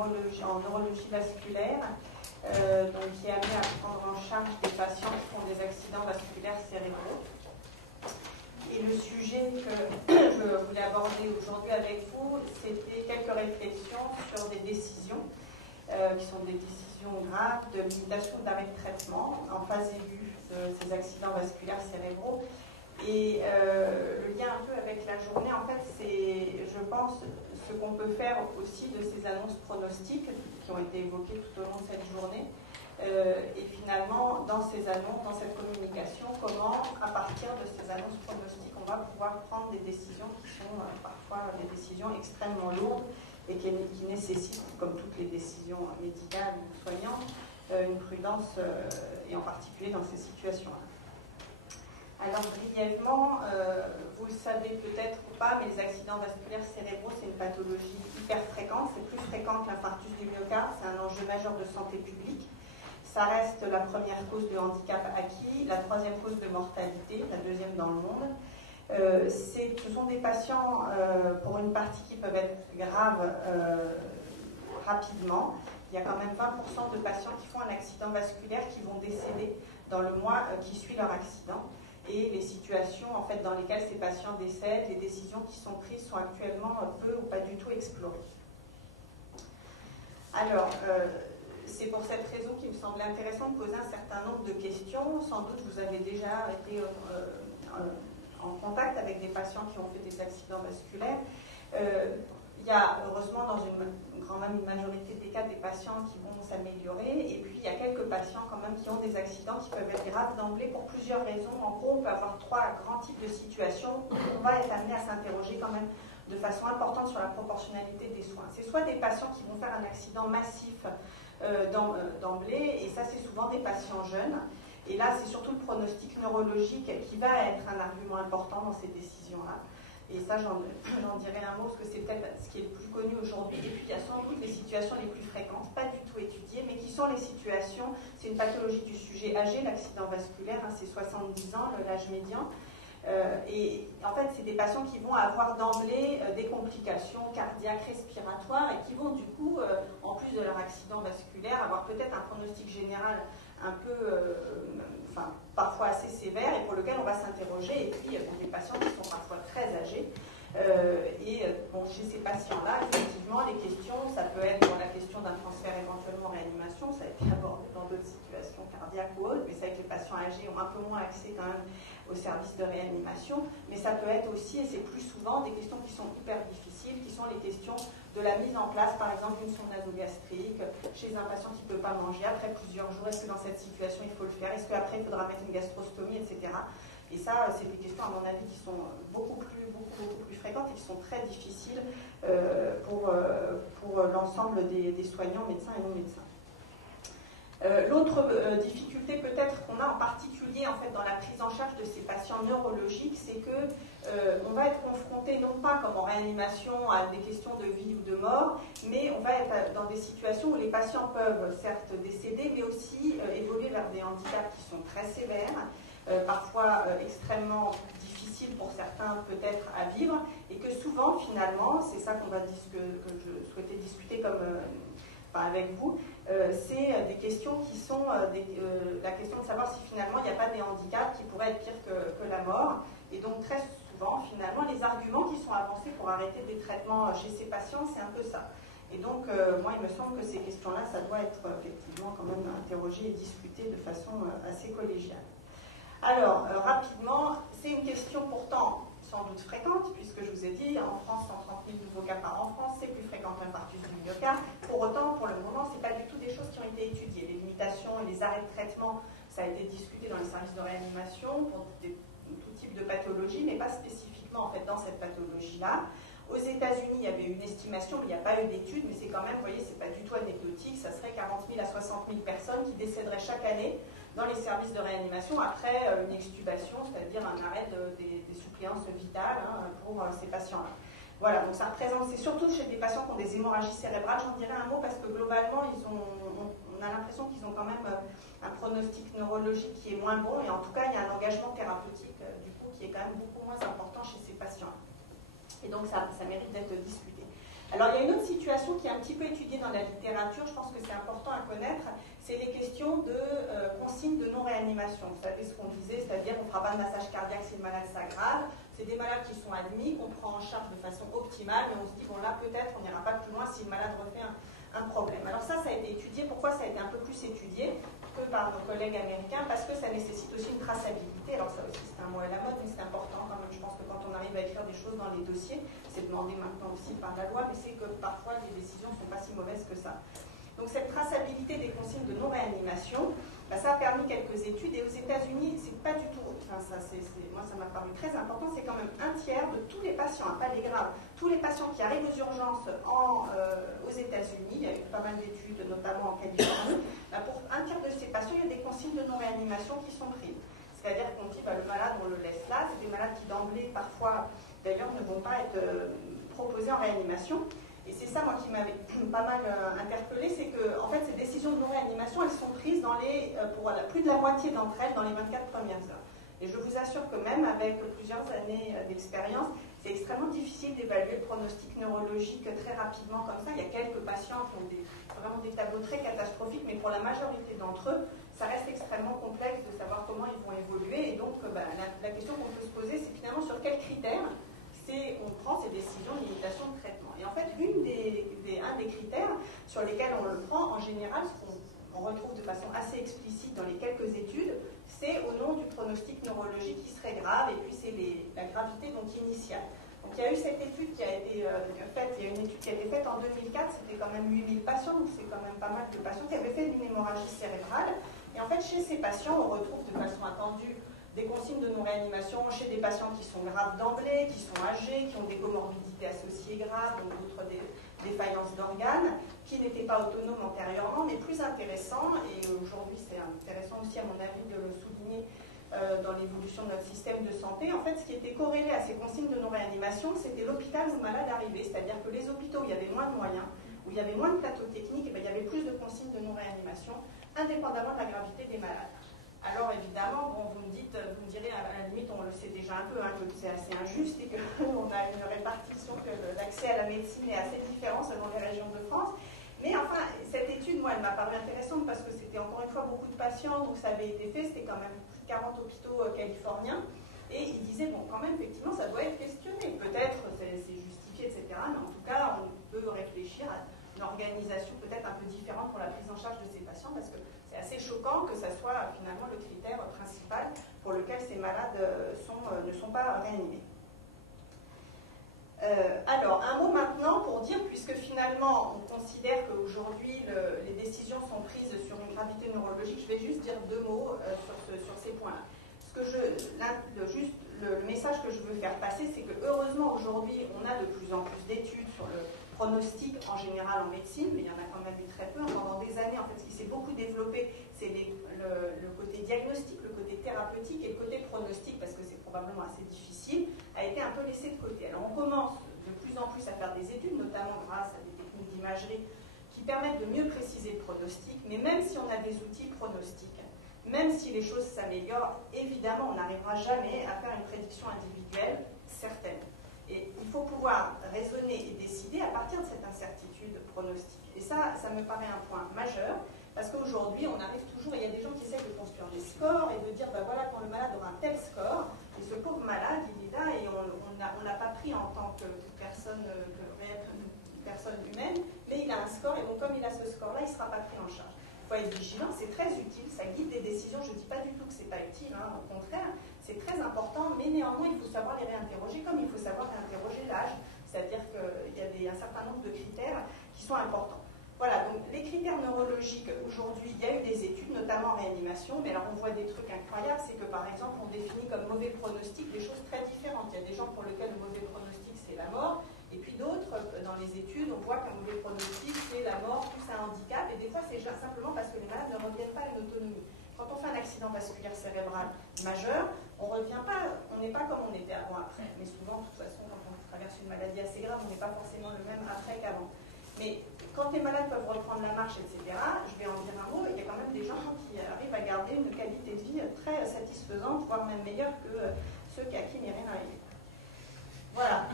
en neurologie vasculaire, donc qui est amené à prendre en charge des patients qui font des accidents vasculaires cérébraux. Et le sujet que je voulais aborder aujourd'hui avec vous, c'était quelques réflexions sur des décisions, qui sont des décisions graves de limitation d'arrêt de traitement en phase aiguë de ces accidents vasculaires cérébraux. Et le lien un peu avec la journée, en fait, c'est, je pense, ce qu'on peut faire aussi de ces annonces pronostiques qui ont été évoquées tout au long de cette journée. Et finalement, dans ces annonces, dans cette communication, comment, à partir de ces annonces pronostiques, on va pouvoir prendre des décisions qui sont parfois des décisions extrêmement lourdes et qui nécessitent, comme toutes les décisions médicales ou soignantes, une prudence, et en particulier dans ces situations-là. Alors brièvement, vous le savez peut-être ou pas, mais les accidents vasculaires cérébraux, c'est une pathologie hyper fréquente, c'est plus fréquent que l'infarctus du myocarde, c'est un enjeu majeur de santé publique. Ça reste la première cause de handicap acquis, la troisième cause de mortalité, la deuxième dans le monde. Ce sont des patients, pour une partie, qui peuvent être graves rapidement. Il y a quand même 20% de patients qui font un accident vasculaire qui vont décéder dans le mois qui suit leur accident. Et les situations en fait, dans lesquelles ces patients décèdent, les décisions qui sont prises sont actuellement peu ou pas du tout explorées. Alors, c'est pour cette raison qu'il me semble intéressant de poser un certain nombre de questions. Sans doute, vous avez déjà été en contact avec des patients qui ont fait des accidents vasculaires. Il y a heureusement dans quand même une majorité des cas des patients qui vont s'améliorer, et puis il y a quelques patients quand même qui ont des accidents qui peuvent être graves d'emblée pour plusieurs raisons. En gros, on peut avoir trois grands types de situations où on va être amené à s'interroger quand même de façon importante sur la proportionnalité des soins. C'est soit des patients qui vont faire un accident massif d'emblée, et ça c'est souvent des patients jeunes, et là c'est surtout le pronostic neurologique qui va être un argument important dans ces décisions-là. Et ça, j'en dirai un mot, parce que c'est peut-être ce qui est le plus connu aujourd'hui. Et puis, il y a sans doute les situations les plus fréquentes, pas du tout étudiées, mais qui sont les situations, c'est une pathologie du sujet âgé, l'accident vasculaire, hein, c'est 70 ans, l'âge médian. Et en fait, c'est des patients qui vont avoir d'emblée des complications cardiaques, respiratoires, et qui vont du coup, en plus de leur accident vasculaire, avoir peut-être un pronostic général un peu, parfois assez sévère, et pour lequel on va s'interroger. Et puis, des patients qui sont parfois très âgés. Chez ces patients-là, effectivement, les questions, ça peut être la question d'un transfert éventuellement en réanimation, ça a été abordé dans d'autres situations cardiaques ou autres, mais c'est vrai que les patients âgés ont un peu moins accès quand même au service de réanimation, mais ça peut être aussi, et c'est plus souvent, des questions qui sont hyper difficiles, qui sont les questions de la mise en place, par exemple, d'une sonde nasogastrique chez un patient qui ne peut pas manger après plusieurs jours. Est-ce que dans cette situation, il faut le faire? Est-ce qu'après, il faudra mettre une gastrostomie, etc. Et ça, c'est des questions, à mon avis, qui sont beaucoup plus fréquentes et qui sont très difficiles pour l'ensemble des soignants, médecins et non-médecins. L'autre difficulté peut-être qu'on a en particulier en fait, dans la prise en charge de ces patients neurologiques, c'est qu'on va être confronté, non pas comme en réanimation à des questions de vie ou de mort, mais on va être dans des situations où les patients peuvent certes décéder, mais aussi évoluer vers des handicaps qui sont très sévères, parfois extrêmement difficiles pour certains peut-être à vivre, et que souvent finalement, c'est ça que je souhaitais discuter avec vous, c'est des questions qui sont la question de savoir si finalement il n'y a pas des handicaps qui pourraient être pires que la mort. Et donc très souvent finalement les arguments qui sont avancés pour arrêter des traitements chez ces patients, c'est un peu ça. Et donc moi il me semble que ces questions-là, ça doit être effectivement quand même interrogé et discuté de façon assez collégiale. Alors rapidement, c'est une question pourtant sans doute fréquente, puisque je vous ai dit, en France, 130 000 nouveaux cas par an en France, c'est plus fréquent que l'infarctus du myocarde. Pour autant, pour le moment, ce n'est pas du tout des choses qui ont été étudiées. Les limitations et les arrêts de traitement, ça a été discuté dans les services de réanimation pour tout type de pathologie, mais pas spécifiquement en fait, dans cette pathologie-là. Aux États-Unis, il y avait une estimation, mais il n'y a pas eu d'étude, mais c'est quand même, vous voyez, c'est pas du tout anecdotique, ça serait 40 000 à 60 000 personnes qui décéderaient chaque année dans les services de réanimation après une extubation, c'est-à-dire un arrêt des suppléances vitales pour ces patients-là. Voilà, donc ça représente, c'est surtout chez des patients qui ont des hémorragies cérébrales, j'en dirais un mot parce que globalement, on a l'impression qu'ils ont quand même un pronostic neurologique qui est moins bon, et en tout cas, il y a un engagement thérapeutique, du coup, qui est quand même beaucoup moins important chez ces patients-là. Et donc, ça mérite d'être discuté. Alors, il y a une autre situation qui est un petit peu étudiée dans dans la littérature, je pense que c'est important à connaître, c'est les questions de consignes de non-réanimation. Vous savez ce qu'on disait, c'est-à-dire on ne fera pas de massage cardiaque si le malade s'aggrave. C'est des malades qui sont admis, qu'on prend en charge de façon optimale, mais on se dit, bon là peut-être on n'ira pas plus loin si le malade refait un problème. Alors ça a été étudié. Pourquoi ça a été un peu plus étudié que par nos collègues américains? Parce que ça nécessite aussi une traçabilité. Alors ça aussi c'est un mot à la mode, mais c'est important quand même. Je pense que quand on arrive à écrire des choses dans les dossiers, c'est demandé maintenant aussi par la loi, mais c'est que parfois les décisions ne sont pas si mauvaises que ça. Donc cette traçabilité des consignes de non-réanimation, ça a permis quelques études, et aux États-Unis, c'est pas du tout, moi ça m'a paru très important, c'est quand même un tiers de tous les patients, pas les graves, tous les patients qui arrivent aux urgences aux États-Unis, il y a eu pas mal d'études, notamment en Californie, pour un tiers de ces patients, il y a des consignes de non-réanimation qui sont prises. C'est-à-dire qu'on dit, le malade, on le laisse là, c'est des malades qui d'emblée, parfois, d'ailleurs, ne vont pas être proposés en réanimation. Et c'est ça, moi, qui m'avait pas mal interpellée, c'est que, en fait, ces décisions de non-réanimation, elles sont prises pour plus de la moitié d'entre elles dans les 24 premières heures. Et je vous assure que même avec plusieurs années d'expérience, c'est extrêmement difficile d'évaluer le pronostic neurologique très rapidement comme ça. Il y a quelques patients qui ont vraiment des tableaux très catastrophiques, mais pour la majorité d'entre eux, ça reste extrêmement complexe de savoir comment ils vont évoluer. Et donc, la question qu'on peut se poser, c'est finalement sur quels critères on prend ces décisions de limitation de traitement. Et en fait, un des critères sur lesquels on le prend, en général, ce qu'on retrouve de façon assez explicite dans les quelques études, c'est au nom du pronostic neurologique qui serait grave, et puis c'est la gravité donc initiale. Donc il y a eu cette étude qui a été faite, il y a une étude qui a été faite en 2004, c'était quand même 8000 patients, donc c'est quand même pas mal de patients qui avaient fait une hémorragie cérébrale. Et en fait, chez ces patients, on retrouve de façon attendue des consignes de non-réanimation chez des patients qui sont graves d'emblée, qui sont âgés, qui ont des comorbidités associées graves, donc d'autres défaillances d'organes, qui n'étaient pas autonomes antérieurement, mais plus intéressant, et aujourd'hui c'est intéressant aussi à mon avis de le souligner dans l'évolution de notre système de santé, en fait ce qui était corrélé à ces consignes de non-réanimation, c'était l'hôpital où le malade arrivait, c'est-à-dire que les hôpitaux où il y avait moins de moyens, où il y avait moins de plateaux techniques, il y avait plus de consignes de non-réanimation, indépendamment de la gravité des malades. Alors évidemment, vous me direz à la limite, on le sait déjà un peu, que c'est assez injuste et qu'on a une répartition, que l'accès à la médecine est assez différent selon les régions de France. Mais enfin, cette étude, moi, elle m'a paru intéressante parce que c'était encore une fois beaucoup de patients, donc ça avait été fait, c'était quand même plus de 40 hôpitaux californiens. Et ils disaient, bon, quand même, effectivement, ça doit être questionné. Peut-être c'est justifié, etc. Mais en tout cas, on peut réfléchir à une organisation peut-être un peu différente pour la prise en charge de ces patients parce que c'est assez choquant que ça soit finalement le critère principal pour lequel ces malades ne sont pas réanimés. Alors, un mot maintenant pour dire, puisque finalement on considère qu'aujourd'hui les décisions sont prises sur une gravité neurologique, je vais juste dire deux mots sur ces points-là. Le message que je veux faire passer, c'est que heureusement aujourd'hui on a de plus en plus d'études sur le pronostic en général en médecine, mais il y en a quand même eu très peu. Pendant des années, en fait, ce qui s'est beaucoup développé, c'est le côté diagnostic, le côté thérapeutique, et le côté pronostic, parce que c'est probablement assez difficile, a été un peu laissé de côté. Alors on commence de plus en plus à faire des études, notamment grâce à des techniques d'imagerie qui permettent de mieux préciser le pronostic, mais même si on a des outils pronostiques, même si les choses s'améliorent, évidemment, on n'arrivera jamais à faire une prédiction individuelle certaine. Et il faut pouvoir raisonner et décider à partir de cette incertitude pronostique. Et ça me paraît un point majeur, parce qu'aujourd'hui, on arrive toujours, il y a des gens qui essaient de construire des scores et de dire, voilà, quand le malade aura un tel score, et ce pauvre malade, il est là, et on l'a pas pris en tant que personne humaine, mais il a un score, et donc comme il a ce score-là, il ne sera pas pris en charge. Il faut être vigilant, c'est très utile, ça guide des décisions, je ne dis pas du tout que ce n'est pas utile, au contraire, c'est très important, mais néanmoins il faut savoir les réinterroger, comme il faut savoir réinterroger l'âge, c'est-à-dire qu'il y a un certain nombre de critères qui sont importants. Voilà, donc les critères neurologiques, aujourd'hui, il y a eu des études, notamment en réanimation, mais alors on voit des trucs incroyables, c'est que par exemple on définit comme mauvais pronostic des choses très différentes. Il y a des gens pour lesquels le mauvais pronostic c'est la mort, et puis d'autres, dans les études, on voit qu'un mauvais pronostic, c'est la mort plus un handicap, et des fois c'est simplement parce que les malades ne reviennent pas à une autonomie. Quand on fait un accident vasculaire cérébral majeur, on revient pas, on n'est pas comme on était avant après. Mais souvent, de toute façon, quand on traverse une maladie assez grave, on n'est pas forcément le même après qu'avant. Mais quand les malades peuvent reprendre la marche, etc., je vais en dire un mot, il y a quand même des gens qui arrivent à garder une qualité de vie très satisfaisante, voire même meilleure que ceux à qui n'est rien arrivé. Voilà.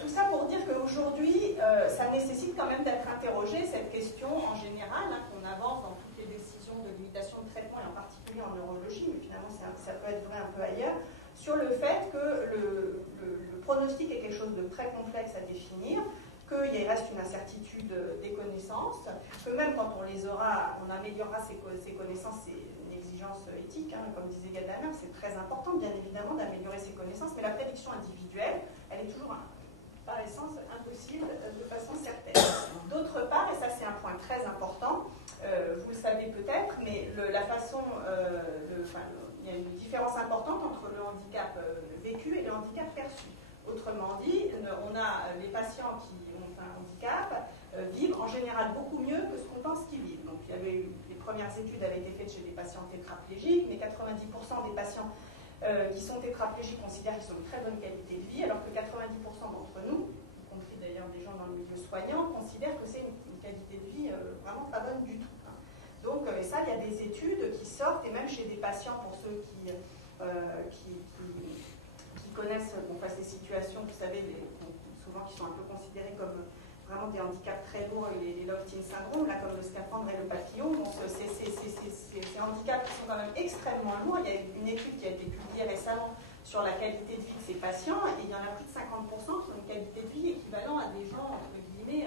Tout ça pour dire qu'aujourd'hui, ça nécessite quand même d'être interrogé, cette question en général, hein, qu'on avance dans toutes les décisions de limitation de traitement, et en particulier en neurologie, mais finalement ça peut être vrai un peu ailleurs, sur le fait que le pronostic est quelque chose de très complexe à définir, qu'il reste une incertitude des connaissances, que même quand on les aura, on améliorera ces connaissances, c'est une exigence éthique, hein, comme disait Gadamer, c'est très important bien évidemment d'améliorer ces connaissances, mais la prédiction individuelle, elle est toujours par essence impossible de façon certaine. D'autre part, et ça c'est un point très important, vous le savez peut-être, mais la façon, il y a une différence importante entre le handicap vécu et le handicap perçu. Autrement dit, on a les patients qui ont un handicap vivent en général beaucoup mieux que ce qu'on pense qu'ils vivent. Donc, il y avait eu, les premières études avaient été faites chez des patients tétraplégiques, mais 90% des patients qui sont tétraplégiques considèrent qu'ils ont une très bonne qualité de vie, alors que 90% d'entre nous, y compris d'ailleurs des gens dans le milieu soignant, considèrent que c'est une qualité de vie vraiment pas bonne du tout. Hein. Donc, ça, il y a des études qui sortent, et même chez des patients, pour ceux qui connaissent ces situations, vous savez, souvent qui sont un peu considérées comme vraiment des handicaps très lourds, les Locked-in syndrome, là, comme le scaphandre et le papillon. Bon, ces handicaps qui sont quand même extrêmement lourds. Il y a une étude qui a été publiée récemment sur la qualité de vie de ces patients, et il y en a plus de 50% qui ont une qualité de vie équivalent à des gens, entre guillemets,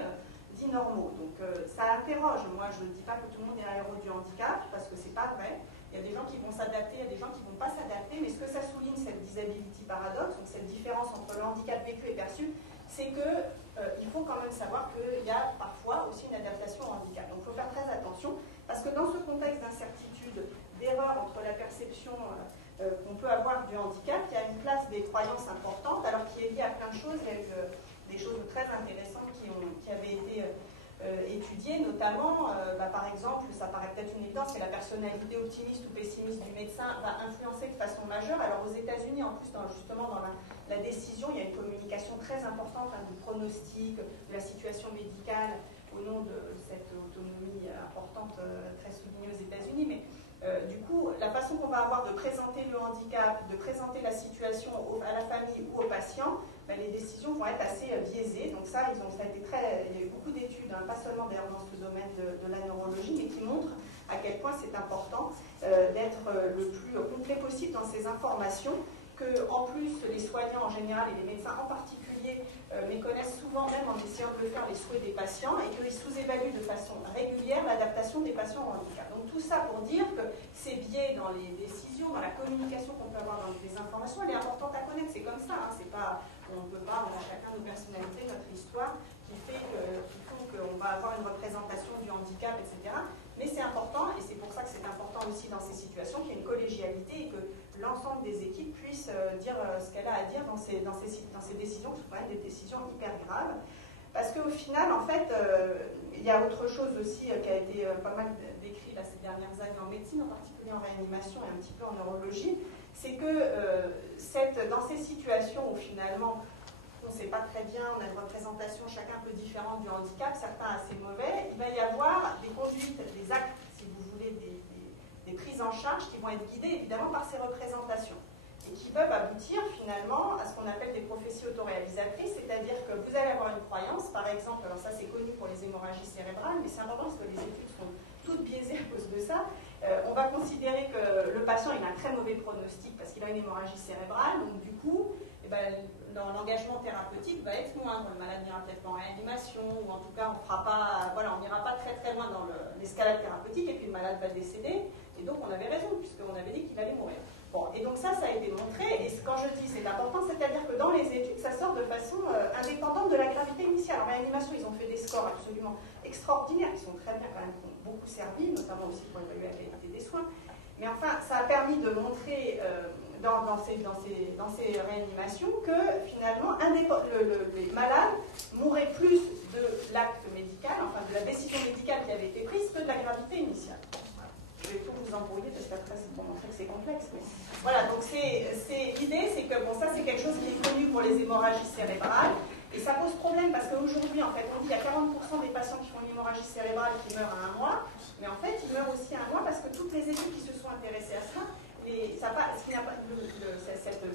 dits normaux. Donc ça interroge. Moi, je ne dis pas que tout le monde est un héros du handicap, parce que c'est pas vrai. Il y a des gens qui vont s'adapter, il y a des gens qui ne vont pas s'adapter, mais ce que ça souligne, cette disability paradoxe, donc cette différence entre le handicap vécu et perçu, c'est qu'il faut quand même savoir qu'il y a parfois aussi une adaptation au handicap. Donc il faut faire très attention, parce que dans ce contexte d'incertitude, d'erreur entre la perception qu'on peut avoir du handicap, il y a une place des croyances importantes, alors qui est liée à plein de choses. Il y a eu des choses très intéressantes qui avaient été étudiées, notamment, par exemple, ça paraît peut-être une évidence, mais la personnalité optimiste ou pessimiste du médecin va influencer de façon majeure. Alors aux États-Unis, en plus, justement dans la décision, il y a une communication très importante du pronostic, de la situation médicale, au nom de cette autonomie importante, très soulignée aux États-Unis. Mais du coup, la façon qu'on va avoir de présenter le handicap, de présenter la situation à la famille ou au patient, les décisions vont être assez biaisées. Donc ça, ça a été il y a eu beaucoup d'études, hein, pas seulement d'ailleurs dans ce domaine de la neurologie, mais qui montrent à quel point c'est important d'être le plus complet possible dans ces informations, que en plus les soignants en général et les médecins en particulier méconnaissent souvent, même en essayant de le faire, les souhaits des patients, et qu'ils sous-évaluent de façon régulière l'adaptation des patients au handicap. Donc tout ça pour dire que ces biais dans les décisions, dans la communication qu'on peut avoir dans les informations, elle est importante à connaître. C'est comme ça, hein, c'est pas, on ne peut pas, on a chacun nos personnalités, notre histoire, qui font qu'on va avoir une représentation du handicap, etc. Mais c'est important, et c'est pour ça que c'est important aussi dans ces situations qu'il y ait une collégialité et que l'ensemble des équipes puissent dire ce qu'elle a à dire dans ces décisions, qui sont quand même des décisions hyper graves. Parce qu'au final, en fait, il y a autre chose aussi qui a été pas mal décrit là, ces dernières années en médecine, en particulier en réanimation et un petit peu en neurologie, c'est que dans ces situations où finalement on ne sait pas très bien, on a une représentation chacun un peu différente du handicap, certains assez mauvais, il va y avoir des conduites, des actes, si vous voulez, des prises en charge qui vont être guidées évidemment par ces représentations et qui peuvent aboutir finalement à ce qu'on appelle des prophéties autoréalisatrices, c'est-à-dire que vous allez avoir une croyance, par exemple, alors ça c'est connu pour les hémorragies cérébrales, mais c'est important parce que les études sont toutes biaisées à cause de ça. On va considérer que le patient il a un très mauvais pronostic parce qu'il a une hémorragie cérébrale, donc du coup, l'engagement thérapeutique va être moindre. Le malade n'ira peut-être pas en réanimation, ou en tout cas on n'ira pas très très loin dans l'escalade thérapeutique, et puis le malade va décéder, et donc on avait raison, puisqu'on avait dit qu'il allait mourir. Bon, et donc ça a été montré, et quand je dis c'est important, c'est-à-dire que dans les études, ça sort de façon indépendante de la gravité initiale. En réanimation, ils ont fait des scores absolument extraordinaires, qui sont très bien quand même, qui ont beaucoup servi, notamment aussi pour évaluer la qualité des soins. Mais enfin, ça a permis de montrer dans ces réanimations que finalement, les malades mouraient plus de l'acte médical, enfin de la décision médicale qui avait été prise, que de la gravité initiale. Je vais tout vous embrouiller parce qu'après c'est pour montrer que c'est complexe. Mais voilà, donc l'idée c'est que ça c'est quelque chose qui est connu pour les hémorragies cérébrales, et ça pose problème parce qu'aujourd'hui en fait on dit qu'il y a 40% des patients qui font une hémorragie cérébrale qui meurent à 1 mois, mais en fait ils meurent aussi à 1 mois parce que toutes les études qui se sont intéressées à ça,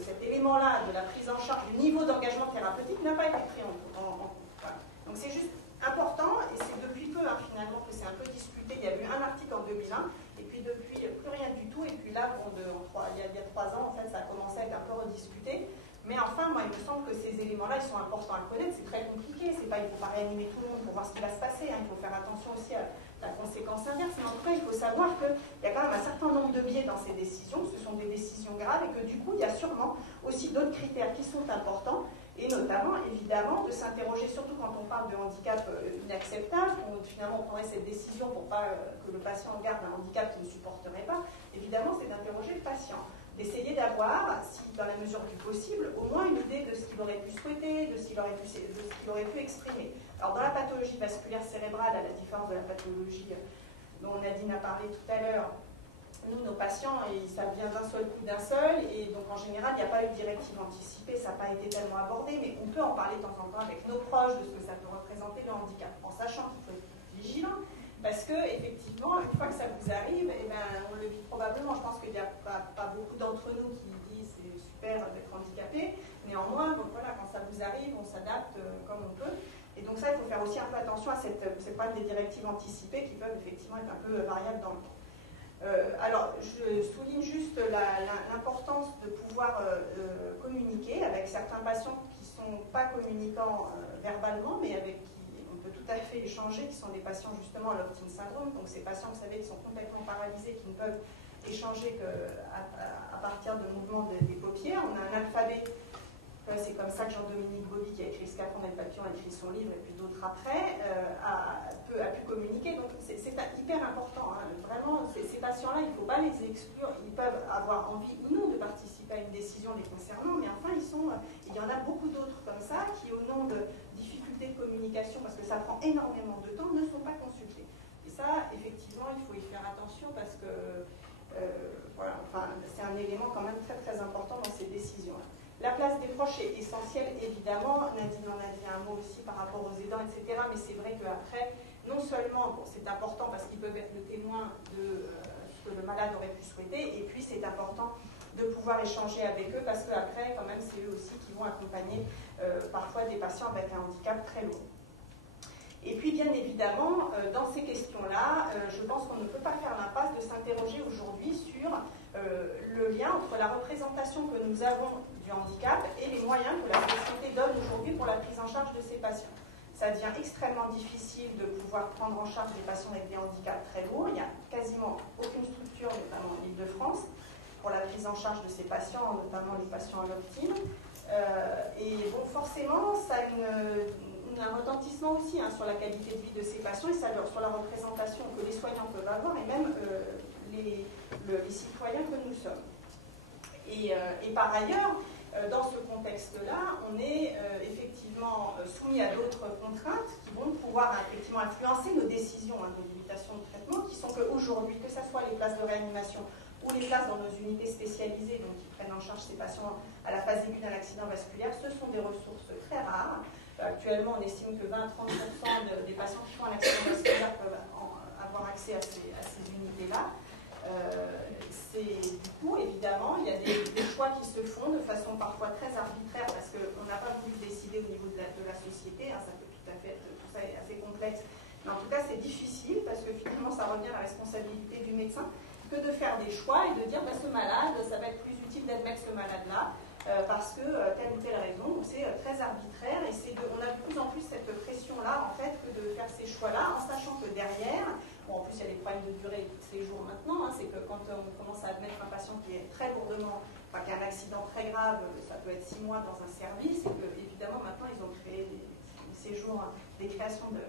cet élément élément-là de la prise en charge du niveau d'engagement thérapeutique n'a pas été pris en compte. Voilà. Donc c'est juste important, et c'est depuis peu finalement que c'est un peu discuté. Il y a eu un article en 2001, et puis depuis plus rien du tout, et puis là, il y a 3 ans, en fait, ça a commencé à être un peu rediscuté. Mais enfin, moi, il me semble que ces éléments-là, ils sont importants à connaître. C'est très compliqué. Il ne faut pas réanimer tout le monde pour voir ce qui va se passer. Il faut faire attention aussi à la conséquence inverse. Mais en tout cas, il faut savoir qu'il y a quand même un certain nombre de biais dans ces décisions. Ce sont des décisions graves et que du coup, il y a sûrement aussi d'autres critères qui sont importants. Et notamment, évidemment, de s'interroger, surtout quand on parle de handicap inacceptable, finalement on prendrait cette décision pour pas que le patient garde un handicap qu'il ne supporterait pas, évidemment, c'est d'interroger le patient. D'essayer d'avoir, si dans la mesure du possible, au moins une idée de ce qu'il aurait pu souhaiter, de ce qu'il aurait pu exprimer. Alors dans la pathologie vasculaire cérébrale, à la différence de la pathologie dont Nadine a parlé tout à l'heure, nous, nos patients, ça vient d'un seul coup, et donc en général, il n'y a pas eu de directive anticipée, ça n'a pas été tellement abordé, mais on peut en parler de temps en temps avec nos proches de ce que ça peut représenter le handicap, en sachant qu'il faut être vigilant. Parce que, effectivement, une fois que ça vous arrive, eh ben, on le vit probablement. Je pense qu'il n'y a pas beaucoup d'entre nous qui disent c'est super d'être handicapé. Néanmoins, donc voilà, quand ça vous arrive, on s'adapte comme on peut. Et donc ça, il faut faire aussi un peu attention à ces problèmes des directives anticipées qui peuvent effectivement être un peu variables dans le temps. Alors, je souligne juste l'importance de pouvoir communiquer avec certains patients qui ne sont pas communicants verbalement, mais avec qui on peut tout à fait échanger, qui sont des patients justement à l'opt-in syndrome, donc ces patients, vous savez, qui sont complètement paralysés, qui ne peuvent échanger qu'à partir de mouvements des paupières. On a un alphabet, c'est comme ça que Jean-Dominique Bobby, qui a écrit Scaphandre et le papillon, a écrit son livre, et puis d'autres après, a pu communiquer. Donc c'est hyper important, hein. Vraiment, ces patients-là, il ne faut pas les exclure. Ils peuvent avoir envie ou non de participer à une décision les concernant, mais enfin, il y en a beaucoup d'autres comme ça, qui au nom de difficultés de communication, parce que ça prend énormément de temps, ne sont pas consultés. Et ça, effectivement, il faut y faire attention, parce que voilà, enfin, c'est un élément quand même très très important dans ces décisions-là. La place des proches est essentielle, évidemment. Nadine en a dit un mot aussi par rapport aux aidants, etc. Mais c'est vrai qu'après, non seulement c'est important parce qu'ils peuvent être le témoin de ce que le malade aurait pu souhaiter, et puis c'est important de pouvoir échanger avec eux parce qu'après, quand même, c'est eux aussi qui vont accompagner parfois des patients avec un handicap très lourd. Et puis, bien évidemment, dans ces questions-là, je pense qu'on ne peut pas faire l'impasse de s'interroger aujourd'hui sur le lien entre la représentation que nous avons du handicap et les moyens que la société donne aujourd'hui pour la prise en charge de ces patients. Ça devient extrêmement difficile de pouvoir prendre en charge des patients avec des handicaps très lourds. Il n'y a quasiment aucune structure, notamment en Île-de-France, pour la prise en charge de ces patients, notamment les patients à l'opt-in. Et bon, forcément, ça a un retentissement aussi sur la qualité de vie de ces patients et sur la représentation que les soignants peuvent avoir et même les citoyens que nous sommes. Et par ailleurs, dans ce contexte-là, on est effectivement soumis à d'autres contraintes qui vont pouvoir effectivement influencer nos décisions de limitation de traitement, qui sont qu'aujourd'hui, que ce soit les places de réanimation ou les places dans nos unités spécialisées, donc qui prennent en charge ces patients à la phase aiguë d'un accident vasculaire, ce sont des ressources très rares. Actuellement, on estime que 20-30% des patients qui font un accident vasculaire peuvent avoir accès à ces unités-là. Du coup, évidemment, il y a des choix qui se font de façon parfois très arbitraire parce qu'on n'a pas voulu décider au niveau de la société. Ça peut tout à fait être, tout ça est assez complexe. Mais en tout cas, c'est difficile parce que finalement, ça revient à la responsabilité du médecin que de faire des choix et de dire ce malade, ça va être plus utile d'admettre ce malade-là parce que telle ou telle raison. C'est très arbitraire et on a de plus en plus cette pression-là en fait que de faire ces choix-là en sachant que derrière, bon, en plus il y a des problèmes de durée de séjour maintenant, c'est que quand on commence à admettre un patient qui est très lourdement, qui a un accident très grave, ça peut être 6 mois dans un service, et que évidemment maintenant ils ont créé des séjours, des créations de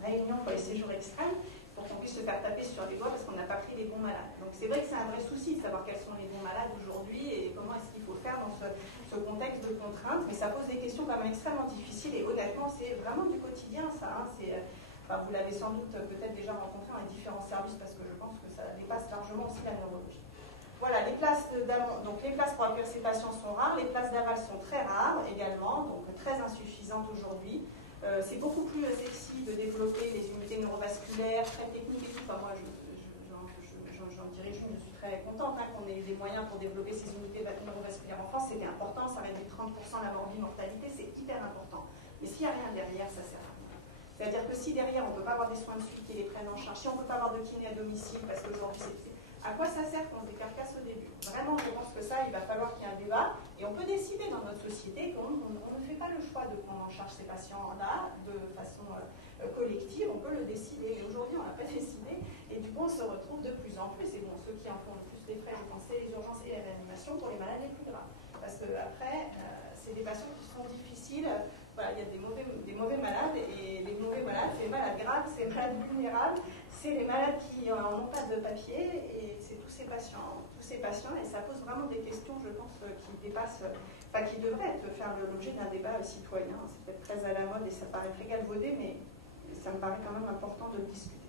réunions pour les séjours extrêmes, pour qu'on puisse se faire taper sur les doigts parce qu'on n'a pas pris les bons malades. Donc c'est vrai que c'est un vrai souci de savoir quels sont les bons malades aujourd'hui et comment est-ce qu'il faut faire dans ce contexte de contraintes, mais ça pose des questions quand même extrêmement difficiles et honnêtement c'est vraiment du quotidien ça. Vous l'avez sans doute peut-être déjà rencontré dans les différents services parce que je pense que ça dépasse largement aussi la neurologie. Voilà, les places d'amont, donc les places pour accueillir ces patients sont rares, les places d'aval sont très rares également, donc très insuffisantes aujourd'hui. C'est beaucoup plus sexy de développer les unités neurovasculaires, très techniques et tout. Enfin, moi, j'en dirige une, je suis très très contente qu'on ait eu des moyens pour développer ces unités neurovasculaires en France. C'était important, ça réduit 30% la mortalité, c'est hyper important. Mais s'il n'y a rien derrière, ça sert à rien. C'est-à-dire que si derrière, on ne peut pas avoir des soins de suite qui les prennent en charge, si on ne peut pas avoir de kiné à domicile, parce qu'aujourd'hui, à quoi ça sert qu'on se décarcasse au début? Vraiment, je pense que ça, il va falloir qu'il y ait un débat. Et on peut décider dans notre société qu'on ne fait pas le choix de prendre en charge ces patients-là de façon collective, on peut le décider. Mais aujourd'hui, on n'a pas décidé. Et du coup, on se retrouve de plus en plus. Et bon, ceux qui en font le plus les frais, je pense, c'est les urgences et la réanimation pour les malades les plus graves. Parce qu'après, c'est des patients qui sont difficiles. Voilà, il y a des mauvais malades, et les mauvais malades, c'est les malades graves, c'est les malades vulnérables, c'est les malades qui n'ont pas de papier, et c'est tous ces patients, et ça pose vraiment des questions, je pense, qui dépassent, enfin qui devraient faire l'objet d'un débat citoyen. C'est peut-être très à la mode et ça paraît très galvaudé, mais ça me paraît quand même important de le discuter.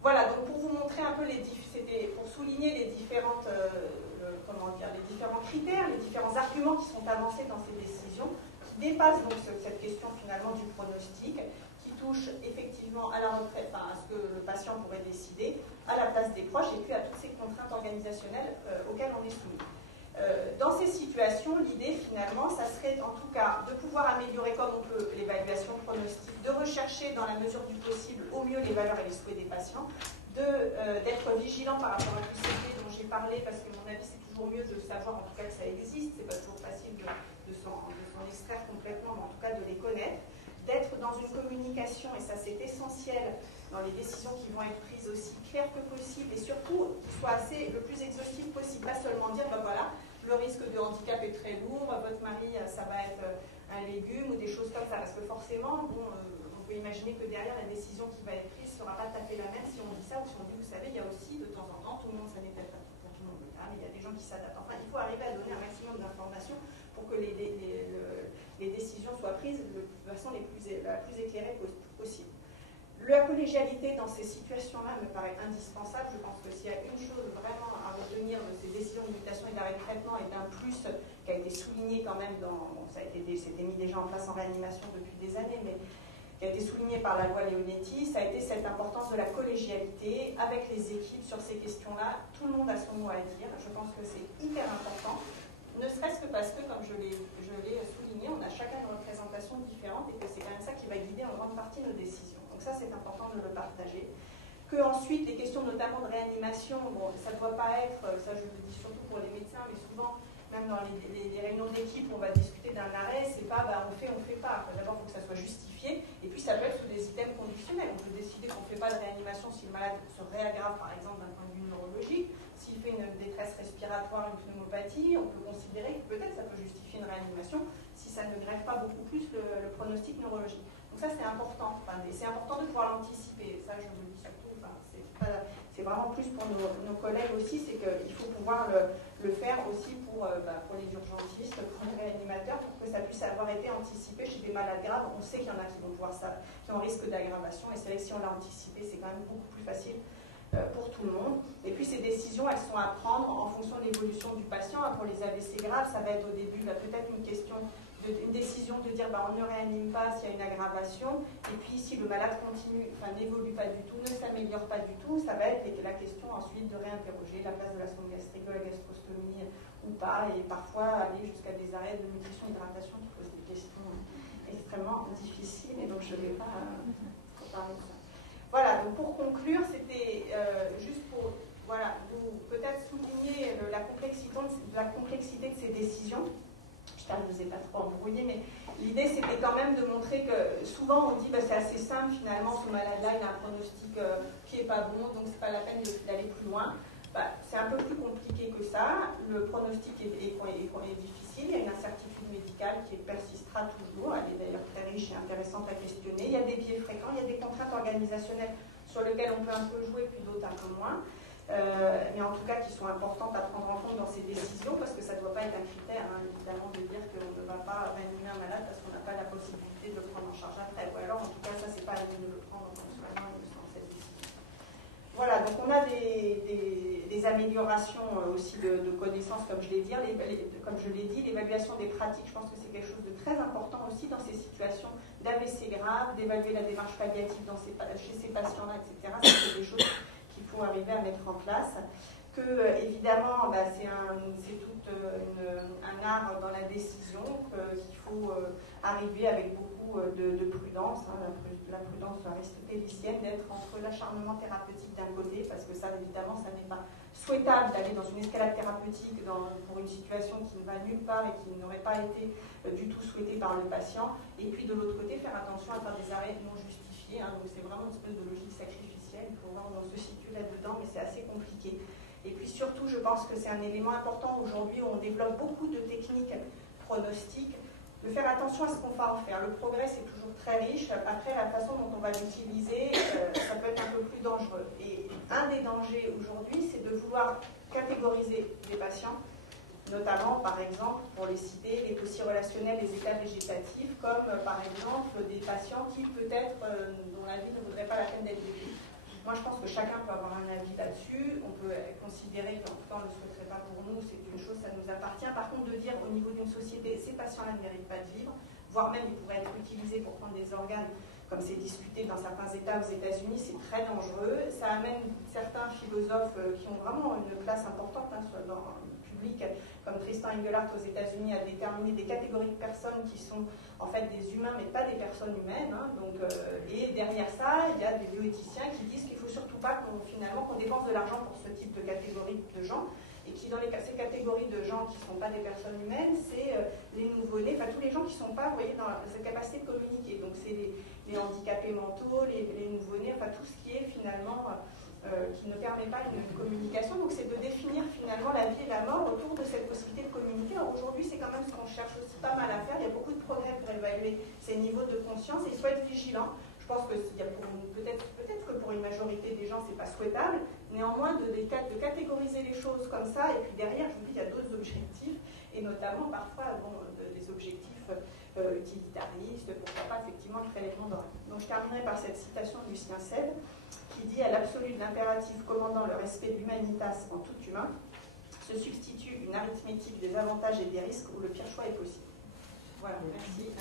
Voilà, donc pour vous montrer un peu c'était pour souligner les différentes, les différents critères, les différents arguments qui sont avancés dans ces décisions, dépasse donc cette question finalement du pronostic, qui touche effectivement à la retraite, à ce que le patient pourrait décider, à la place des proches et puis à toutes ces contraintes organisationnelles auxquelles on est soumis. Dans ces situations, l'idée finalement, ça serait en tout cas de pouvoir améliorer comme on peut l'évaluation pronostique, de rechercher dans la mesure du possible au mieux les valeurs et les souhaits des patients, d'être vigilant par rapport à tout ce dont j'ai parlé, parce que à mon avis c'est toujours mieux de savoir en tout cas que ça existe, c'est pas toujours facile de s'en extraire complètement, mais en tout cas de les connaître, d'être dans une communication, et ça c'est essentiel dans les décisions qui vont être prises aussi claires que possible, et surtout soit le plus exhaustif possible, pas seulement dire, ben voilà, le risque de handicap est très lourd, votre mari ça va être un légume ou des choses comme ça, parce que forcément, on peut imaginer que derrière la décision qui va être prise ne sera pas tout à fait la même si on dit ça ou si on dit, vous savez, il y a aussi de temps en temps, tout le monde, ça n'est peut-être pas pour tout le monde, mais il y a des gens qui s'adaptent. Enfin, il faut arriver à donner un maximum d'informations pour que les décisions soient prises de façon la plus éclairée possible. La collégialité dans ces situations-là me paraît indispensable. Je pense que s'il y a une chose vraiment à retenir de ces décisions de mutation et d'arrêt de traitement, et d'un plus qui a été souligné quand même c'était mis déjà en place en réanimation depuis des années, mais qui a été souligné par la loi Leonetti, ça a été cette importance de la collégialité avec les équipes sur ces questions-là. Tout le monde a son mot à dire. Je pense que c'est hyper important. Ne serait-ce que parce que, comme je l'ai souligné, on a chacun une représentation différente et que c'est quand même ça qui va guider en grande partie nos décisions. Donc ça, c'est important de le partager. Que ensuite, les questions notamment de réanimation, bon, ça ne doit pas être, ça je le dis surtout pour les médecins, mais souvent, même dans les réunions d'équipe, on va discuter d'un arrêt, c'est pas on fait pas. D'abord, il faut que ça soit justifié, et puis ça peut être sous des items conditionnels. On peut décider qu'on ne fait pas de réanimation si le malade se réaggrave, par exemple, d'un point de vue neurologique. S'il fait une détresse respiratoire, une pneumopathie, on peut considérer que peut-être ça peut justifier une réanimation si ça ne grève pas beaucoup plus le pronostic neurologique. Donc ça, c'est important. C'est important de pouvoir l'anticiper. Ça, je me dis surtout, c'est vraiment plus pour nos collègues aussi, c'est qu'il faut pouvoir le faire aussi pour les urgentistes, pour les réanimateurs, pour que ça puisse avoir été anticipé chez des malades graves. On sait qu'il y en a qui vont pouvoir ça, qui ont un risque d'aggravation, et c'est vrai que si on l'a anticipé, c'est quand même beaucoup plus facile pour tout le monde. Et puis ces décisions, elles sont à prendre en fonction de l'évolution du patient. Pour les AVC graves, ça va être au début peut-être une décision de dire on ne réanime pas s'il y a une aggravation, et puis si le malade n'évolue pas du tout, ne s'améliore pas du tout, ça va être la question ensuite de réinterroger la place de la sonde gastrique, de la gastrostomie ou pas, et parfois aller jusqu'à des arrêts de nutrition hydratation qui posent des questions extrêmement difficiles, et donc je ne vais pas parler de ça. Voilà, donc pour conclure, c'était juste pour vous peut-être souligner la complexité de ces décisions. Je ne vous ai pas trop embrouillé, mais l'idée c'était quand même de montrer que souvent on dit c'est assez simple finalement, ce malade-là il a un pronostic qui n'est pas bon, donc c'est pas la peine d'aller plus loin. C'est un peu plus compliqué que ça. Le pronostic est difficile, il y a une incertitude médicale qui persistera toujours, elle est d'ailleurs très riche et intéressante à questionner. Il y a des biais fréquents, il y a des contraintes organisationnelles sur lesquelles on peut un peu jouer, puis d'autres un peu moins. Mais en tout cas qui sont importantes à prendre en compte dans ces décisions, parce que ça ne doit pas être un critère, évidemment, de dire qu'on ne va pas réanimer un malade parce qu'on n'a pas la possibilité de le prendre en charge après. Ou alors, en tout cas, ça, c'est pas la peine de le prendre en soignant dans cette décision. Voilà, donc on a des améliorations aussi de connaissances, comme je l'ai dit, l'évaluation des pratiques, je pense que c'est quelque chose de très important aussi dans ces situations d'AVC grave, d'évaluer la démarche palliative chez ces patients-là, etc. C'est des choses qu'il faut arriver à mettre en place. que évidemment c'est tout un art dans la décision, qu'il faut arriver avec beaucoup de prudence, la prudence aristotélicienne, d'être entre l'acharnement thérapeutique d'un côté, parce que ça évidemment ça n'est pas souhaitable d'aller dans une escalade thérapeutique pour une situation qui ne va nulle part et qui n'aurait pas été du tout souhaitée par le patient, et puis de l'autre côté faire attention à faire des arrêts non justifiés, donc c'est vraiment une espèce de logique sacrificielle, il faut voir où on se situe là-dedans, mais c'est assez compliqué. Et puis surtout, je pense que c'est un élément important aujourd'hui où on développe beaucoup de techniques pronostiques, de faire attention à ce qu'on va en faire. Le progrès, c'est toujours très riche. Après, la façon dont on va l'utiliser, ça peut être un peu plus dangereux. Et un des dangers aujourd'hui, c'est de vouloir catégoriser des patients, notamment, par exemple, pour les citer, les dossiers relationnels, les états végétatifs, comme, par exemple, des patients qui, peut-être, dont la vie ne vaudrait pas la peine d'être vécue. Moi, je pense que chacun peut avoir un avis là-dessus. On peut considérer qu'en tout cas, on ne le souhaiterait pas pour nous, c'est une chose, ça nous appartient. Par contre, de dire au niveau d'une société, ces patients-là ne méritent pas de vivre, voire même ils pourraient être utilisés pour prendre des organes, comme c'est discuté dans certains États aux États-Unis, c'est très dangereux. Ça amène certains philosophes qui ont vraiment une place importante dans le public, comme Tristan Engelhardt aux États-Unis, à déterminer des catégories de personnes qui sont en fait des humains, mais pas des personnes humaines. Et derrière ça, il y a des bioéthiciens qui disent qu'il ne faut surtout pas qu'on dépense de l'argent pour ce type de catégorie de gens, et qui, dans ces catégories de gens qui ne sont pas des personnes humaines, c'est les nouveau-nés, enfin tous les gens qui ne sont pas, vous voyez, dans cette capacité de communiquer. Donc c'est les handicapés mentaux, les nouveau-nés, enfin tout ce qui est finalement qui ne permet pas une communication. Donc c'est de définir finalement la vie et la mort autour de cette possibilité de communiquer. Alors aujourd'hui, c'est quand même ce qu'on cherche aussi pas mal à faire. Il y a beaucoup de progrès pour évaluer ces niveaux de conscience, et il faut être vigilant. Je pense que peut-être que pour une majorité des gens, c'est pas souhaitable. Néanmoins, de catégoriser les choses comme ça, et puis derrière, je vous dis, il y a d'autres objectifs, et notamment parfois des objectifs utilitaristes, pourquoi pas effectivement le prélèvement d'organes. Donc je terminerai par cette citation de Lucien Sèvres, qui dit « À l'absolu de l'impératif commandant le respect de l'humanitas en tout humain, se substitue une arithmétique des avantages et des risques où le pire choix est possible. » Voilà, merci.